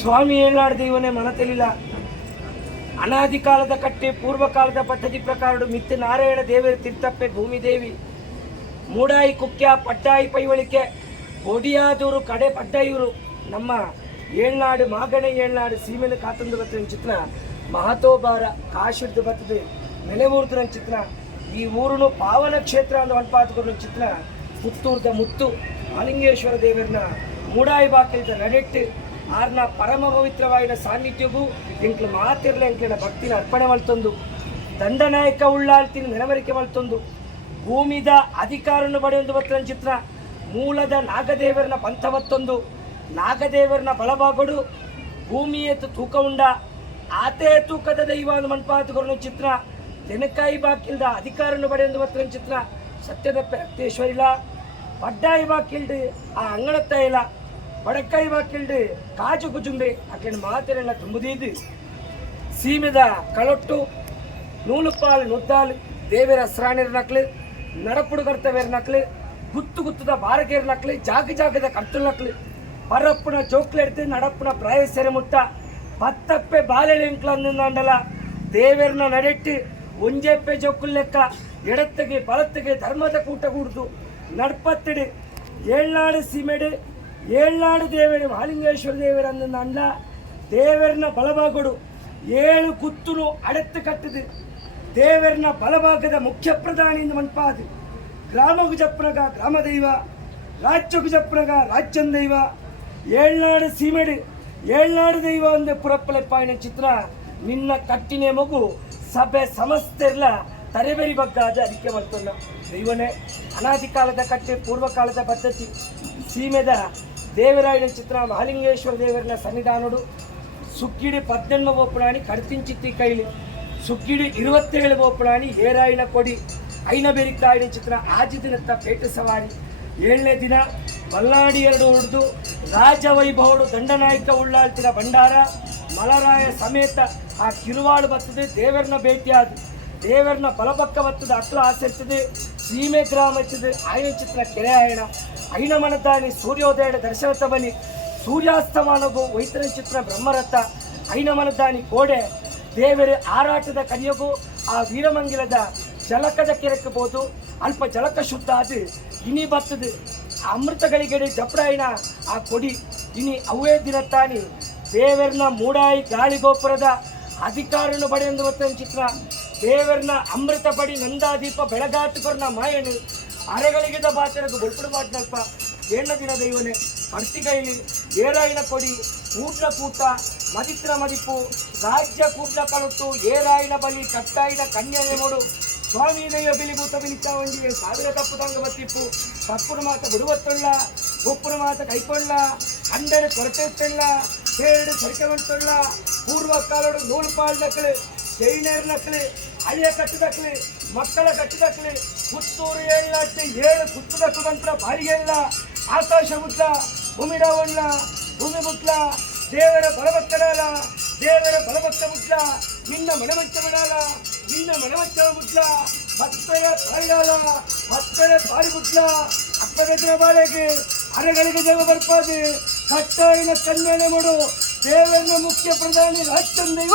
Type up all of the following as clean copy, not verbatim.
ಸ್ವಾಮಿ ಏನಾಡ್ದು ಇವನೇ ಮನತೆಲಿಲ್ಲ. ಅನಾದಿ ಕಾಲದ ಕಟ್ಟೆ ಪೂರ್ವಕಾಲದ ಪದ್ಧತಿ ಪ್ರಕಾರ ಮಿತ್ತ ನಾರಾಯಣ ದೇವರ ತೀರ್ಥಪ್ಪೆ ಭೂಮಿದೇವಿ ಮೂಡಾಯಿ ಕುಕ್ಯ ಪಟ್ಟಾಯಿ ಪೈವಳಿಕೆ ಒಡಿಯಾದೂರು ಕಡೆ ಪಡ್ಡಾಯೂರು ನಮ್ಮ ಏಳ್ನಾಡು ಮಾಗಣೆ ಏಳ್ನಾಡು ಸೀಮೆನ ಕಾತಂದು ಬರ್ತದ ಚಿತ್ರ ಮಹತೋಬಾರ ಕಾಶಿಡ್ದು ಬರ್ತದೆ ನೆಲೆಮೂರ್ತಿನ ಚಿತ್ರ. ಈ ಊರುನು ಪಾವನ ಕ್ಷೇತ್ರ ಅಂತ ಅನ್ಪಾತ್ಕೊಡ ಚಿತ್ರ. ಪುತ್ತೂರ್ದ ಮುತ್ತು ಮಹಾಲಿಂಗೇಶ್ವರ ದೇವರನ್ನ ಮೂಡಾಯಿ ಬಾಕಿಲ್ದ ನಡೆಟ್ಟು ಆರ್ನ ಪರಮ ಪವಿತ್ರವಾದ ಸಾನ್ನಿಧ್ಯಗೂ ಎಂಕ್ಲು ಮಾತಿರ್ಲ ಎಂಕ್ಲಿನ ಭಕ್ತಿನ ಅರ್ಪಣೆ ಮಲ್ತೊಂದು ದಂಡನಾಯಕ ಉಳ್ಳಾಳ್ತಿನ ನೆನವರಿಕೆ ಮಲ್ತೊಂದು ಭೂಮಿದ ಅಧಿಕಾರವನ್ನು ಪಡೆಯೊಂದು ಬರ್ತನ ಚಿತ್ರ. ಮೂಲದ ನಾಗದೇವರನ್ನ ಪಂಥವತ್ತೊಂದು ನಾಗದೇವರನ್ನ ಬಲಭಾಗಡು ಭೂಮಿ ಎತ್ತು ತೂಕ ಉಂಡ ಆತೇ ತೂಕದ ದೈವ ಒಂದು ಮನ್ಪಾತುಗೊರನ ಚಿತ್ರ. ತೆನಕಾಯಿ ಬಾಕಿಲ್ದ ಅಧಿಕಾರವನ್ನು ಪಡೆಯೊಂದು ಬರ್ತನ ಚಿತ್ರ. ಸತ್ಯದ ರಕ್ತೇಶ್ವರಿಲ್ಲ ಪಡ್ಡಾಯಿ ಬಾಕಿಲ್ಡು ಆ ಅಂಗಣತ್ತ ಇಲ್ಲ ಬಡಕಾಯಿ ಬಾಕಿಲ್ಡು ಕಾಜು ಕುಜುಂಡೆ ಅಕ್ಕಿನ ಮಾತೆಲ್ಲ ತುಂಬುದೀದು ಸೀಮೆದ ಕಳೊಟ್ಟು ನೂಲುಪಾಲು ನುದ್ದಾಲು ದೇವರ ಸ್ರಾಣಿರ ನಕ್ಲು ನಡಪುಡು ಕರ್ತವ್ಯರ ನಕ್ಲು ಗುತ್ತು ಗುತ್ತದ ಬಾರಗೇರ ನಕ್ಲು ಜಾಗ ಜಾಗದ ಕರ್ತುಲ್ ನಕ್ಲು ಪರಪ್ಪನ ಜೋಕ್ಲು ಎಡ್ದು ನಡಪ್ಪನ ಪ್ರಾಯ ಸೆರೆ ಮುಟ್ಟ ಪತ್ತಪ್ಪೆ ಬಾಲೆಳೆಂಕ್ಲು ಅಂದಲ್ಲ ದೇವರನ್ನ ನಡೆಟ್ಟು ಒಂಜೆಪ್ಪೆ ಜೋಕ್ಕುಲ್ ಲೆಕ್ಕ ಎಡತ್ತಿಗೆ ಬಲತ್ತಿಗೆ ಧರ್ಮದ ಕೂಟ ಕೂಡ್ದು ನಡ್ಪತ್ತಿಡು ಏಳ್ನಾಡು ಸೀಮೆಡು ಏಳ್ನಾಡು ದೇವರು ಮಹಾಲಿಂಗೇಶ್ವರ ದೇವರ ಅಂದ ದೇವರನ್ನ ಬಲಭಾಗಡು 7 ಕುತ್ತುನು ಅಡೆತ್ತು ಕಟ್ಟದು ದೇವರನ್ನ ಬಲಭಾಗದ ಮುಖ್ಯ ಪ್ರಧಾನಿಯಿಂದ ಮನ್ಪಾದು ಗ್ರಾಮಗು ಜಪ್ಪನಗ ಗ್ರಾಮ ದೈವ ರಾಜ್ಯಗು ಜಪ್ಪನಗ ರಾಜ್ಯನ ದೈವ ಏಳ್ನಾಡು ಸೀಮೆಡು ಏಳ್ನಾಡು ದೈವ ಒಂದೇ ಪುರಪ್ಪಲೆಪ್ಪಾಯಿನ ಚಿತ್ರ. ನಿನ್ನ ಕಟ್ಟಿನ ಮಗು ಸಭೆ ಸಮಸ್ತೆಲ್ಲ ತರೆಬೇರಿ ಬಗ್ಗಾದ ಅದಕ್ಕೆ ಬರ್ತಲ್ಲ ದೈವನೇ ಅನಾದಿ ಕಾಲದ ಕಟ್ಟೆ ಪೂರ್ವಕಾಲದ ಪದ್ಧತಿ ಸೀಮೆದ ದೇವರಾಯನ ಚಿತ್ರ. ಮಹಾಲಿಂಗೇಶ್ವರ ದೇವರನ್ನ ಸನ್ನಿಧಾನಡು ಸುಕ್ಕಿಡಿ 18 ಓಪಣಾಣಿ ಕಡ್ತಿಂಚಿತ್ತಿ ಕೈಲಿ ಸುಕ್ಕಿಡಿ 27 ಓಪಣಾಣಿ ಹೇರಾಯಿನ ಕೊಡಿ ಐನ ಬೆರಿಕಾಯಿನ ಚಿತ್ರ. ಆಜಿ ದಿನತ್ತ ಪೇಟೆ ಸವಾರಿ 7ನೇ ದಿನ ಮಲ್ನಾಡಿ 2 ಉಡ್ದು ರಾಜವೈಭವಡು ದಂಡನಾಯಕ ಉಳ್ಳಾಳ್ತಿನ ಭಂಡಾರ ಮಲರಾಯ ಸಮೇತ ಆ ಕಿರುವಾಳು ಬರ್ತದೆ. ದೇವರನ್ನ ಭೇಟಿಯಾದ ದೇವರನ್ನ ಬಲಪಕ್ಕ ಬರ್ತದೆ ಅಕ್ಲು ಆಚರಿಸ್ತದೆ. ಸೀಮೆ ಗ್ರಾಮ ಇರ್ತದೆ ಆಯ್ನ ಚಿತ್ರ ಕೆರೆ ಆಯಣ ಐನ ಮನದಾನಿ ಸೂರ್ಯೋದಯದ ದರ್ಶನತ ಬಲಿ ಸೂರ್ಯಾಸ್ತಮಾನಗೂ ವೈತನ ಚಿತ್ರ ಬ್ರಹ್ಮರಥ ಐನ ಮನದಾನಿ ಗೋಡೆ ದೇವರ ಆರಾಟದ ಕನಿಯಗೂ ಆ ವೀರಮಂಗಿಲದ ಜಲಕದ ಕೆರೆಕಬಹುದು ಅಲ್ಪ ಜಲಕ ಶುದ್ಧ ಅದು ಇನಿ ಬರ್ತದೆ ಅಮೃತಗಳಿಗೆಡೆ ಜಪಡಾಯಿನ ಆ ಕೊಡಿ ಇನಿ ಅವೇ ದಿನತ್ತಾನಿ ದೇವರನ್ನ ಮೂಡಾಯಿ ಗಾಳಿಗೋಪುರದ ಅಧಿಕಾರವನ್ನು ಪಡೆಯೊಂದು ಬರ್ತನ ಚಿತ್ರ. ದೇವರನ್ನ ಅಮೃತ ಪಡಿ ನಂದಾದೀಪ ಬೆಳಗಾಟುಕೊರ್ನ ಮಾಯನು ಅರೆಗಳಿಗಿದ ಬಾತರದು ಬೊಲ್ಪುಡು ಬಾಟ್ನಲ್ಪ 7ನೇ ದಿನ ದೈವನೇ ಕರ್ತಿಗೈಲಿ ಏರಾಯಿನ ಕೊಡಿ ಕೂಡ್ಲ ಕೂಟ ಮದಿತ್ರ ಮದಿಪು ರಾಜ್ಯ ಕೂಡ್ಲ ಕಳುಟ್ಟು ಏರಾಯಿನ ಬಲಿ ಕಟ್ಟಾಯಿನ ಕನ್ಯೆ ನೋಡು ಸ್ವಾಮಿ ದೈವ ಬಿಲಿಭೂತ ಬಿಲಿತ ಒಂದಿಗೆ 1000 ತಪ್ಪು ತಂಗ ಬತ್ತಿಪ್ಪು ತಪ್ಪುನ ಮಾತ ಬಿಡುವತ್ತೊಳ್ಳ ಒಪ್ಪುನ ಮಾತ ಕೈಕೊಳ್ಳ 12 ಕೊರತೆ ಇತ್ತಲ್ಲ 2 ಸರಿಕೆ ಮಾಡ್ತೊಳ್ಳ ಪೂರ್ವ ಕಾಲೋಡು ನೂಲು ಪಾಲ್ ನಕ್ಳು ಜೈನರ್ ನಕ್ಳು ಹಳೆಯ ಕಟ್ಟದಕ್ಳು ಮಕ್ಕಳ ಕಟ್ಟದಕ್ಳು ಪುತ್ತೂರು 7 ಕುತ್ತದಕ್ಕು ಮಂತ್ರ ಬಾರಿಗೆಲ್ಲ ಆಕಾಶ ಮುಟ್ಲ ಭೂಮಿಡವಣ್ಣ ಭೂಮಿ ಮುಟ್ಲ ದೇವರ ಬಲಭಕ್ತಡಾಲ ದೇವರ ಬಲಭಕ್ತ ಮುಟ್ಲ ನಿನ್ನ ಮನಮಚ್ಚ ಬಿಡಾಲ ನಿನ್ನ ಮನಮಚ್ಚ ಮುಟ್ಲ ಭಕ್ತರ ತಾಯಿಯಾಲ ಭಕ್ತರ ಬಾರಿ ಮುಟ್ಲ ಅಪ್ಪದ ಬಾಳೆಗೆ ಅರೆಗಳಿಗೆ ದೇವ ಬರ್ಪಾದೆ ಕಟ್ಟಾಯಿನ ಕನ್ಯನೆ ಮಾಡು ದೇವರನ್ನ ಮುಖ್ಯ ಪ್ರಧಾನಿ ರಾಜ್ಯನ ದೈವ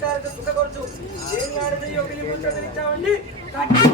ಸಂಸ್ಕಾರದ ಸುಖ ಕೊರಚು ಏನು ಮಾಡಿದ ಯೋಗಿನಿ ಮುಂದೆ ಕಟ್ಟಿ